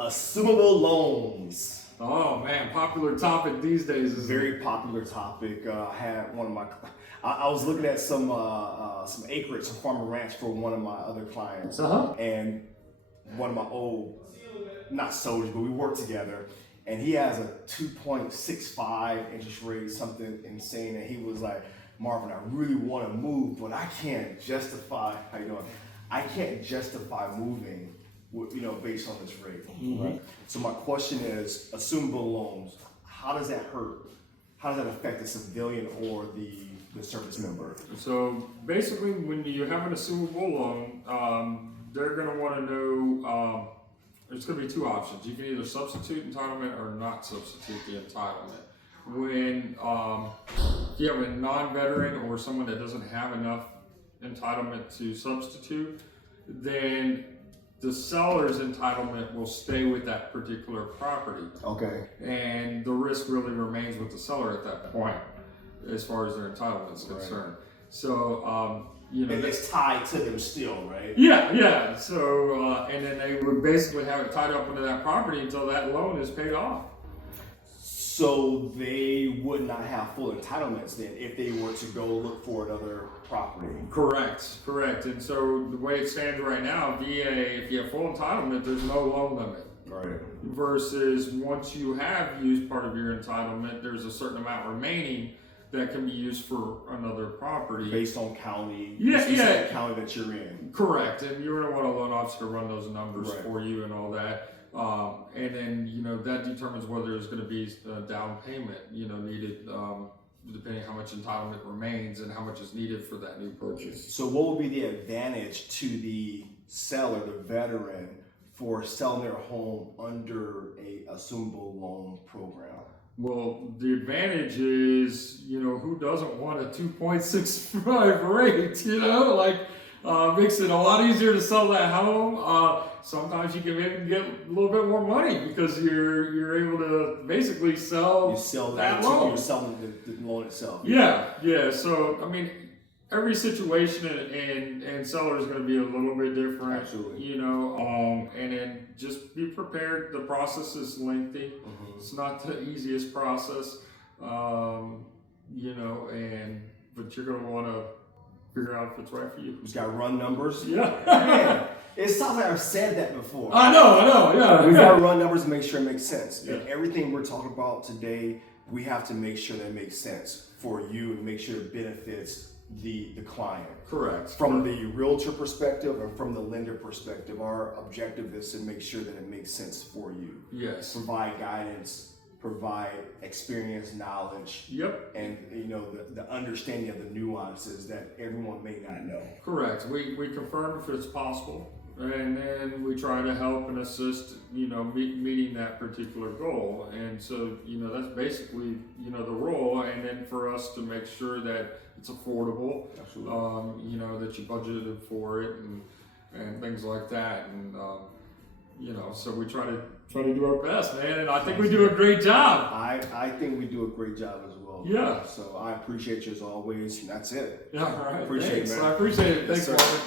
Assumable loans. Oh man, popular topic these days. Is Very popular topic. I had one of my, I was looking at some acreage, some farm and ranch for one of my other clients, and one of my old, not soldiers, but we work together, and he has a 2.65 interest rate, something insane, and he was like, Marvin, I really want to move, but I can't justify. How you doing? I can't justify moving, based on this rate. Mm-hmm. Right? So my question is, assumable loans, how does that hurt? How does that affect the civilian or the service member? So basically, when you have an assumable loan, they're going to want to know, there's going to be two options. You can either substitute entitlement or not substitute the entitlement. When if you have a non-veteran or someone that doesn't have enough entitlement to substitute, then the seller's entitlement will stay with that particular property. Okay. And the risk really remains with the seller at that point, as far as their entitlement is concerned. Right. So, and it's tied to them still, right? Yeah. So, and then they would basically have it tied up into that property until that loan is paid off. So they would not have full entitlements then if they were to go look for another property. Correct. And so the way it stands right now, VA, if you have full entitlement, there's no loan limit. Right. Versus once you have used part of your entitlement, there's a certain amount remaining that can be used for another property. Based on county, county that you're in. Correct. And you're going to want a loan officer to run those numbers for you and all that. And then, that determines whether there's going to be a down payment, needed, depending how much entitlement remains and how much is needed for that new purchase. So what would be the advantage to the seller, the veteran, for selling their home under a assumable loan program? Well, the advantage is, who doesn't want a 2.65 rate, makes it a lot easier to sell that home. Sometimes you can maybe get a little bit more money because you're able to basically sell that loan. You're selling the loan itself. Yeah. So, every situation and seller is going to be a little bit different. Absolutely. And then just be prepared. The process is lengthy. Mm-hmm. It's not the easiest process, but you're going to want to figure out if it's right for you. You just got to run numbers. Yeah. Man, it sounds like I've said that before. I know. Yeah. We got to run numbers and make sure it makes sense. Yeah. And everything we're talking about today, we have to make sure that it makes sense for you and make sure it benefits the client. Correct. From the realtor perspective and from the lender perspective, our objective is to make sure that it makes sense for you. Yes. Provide guidance, provide experience, knowledge. Yep. And the understanding of the nuances that everyone may not know. Correct. We confirm if it's possible, and then we try to help and assist, meeting that particular goal. And so, that's basically, the role. And then for us to make sure that it's affordable, absolutely, that you budgeted for it and things like that. And, so we try to do our best, man. And I think we do a great job. I think we do a great job as well. Yeah. So I appreciate you as always. And that's it. Yeah, all right. Appreciate it, man. I appreciate it. Thanks, Marvin.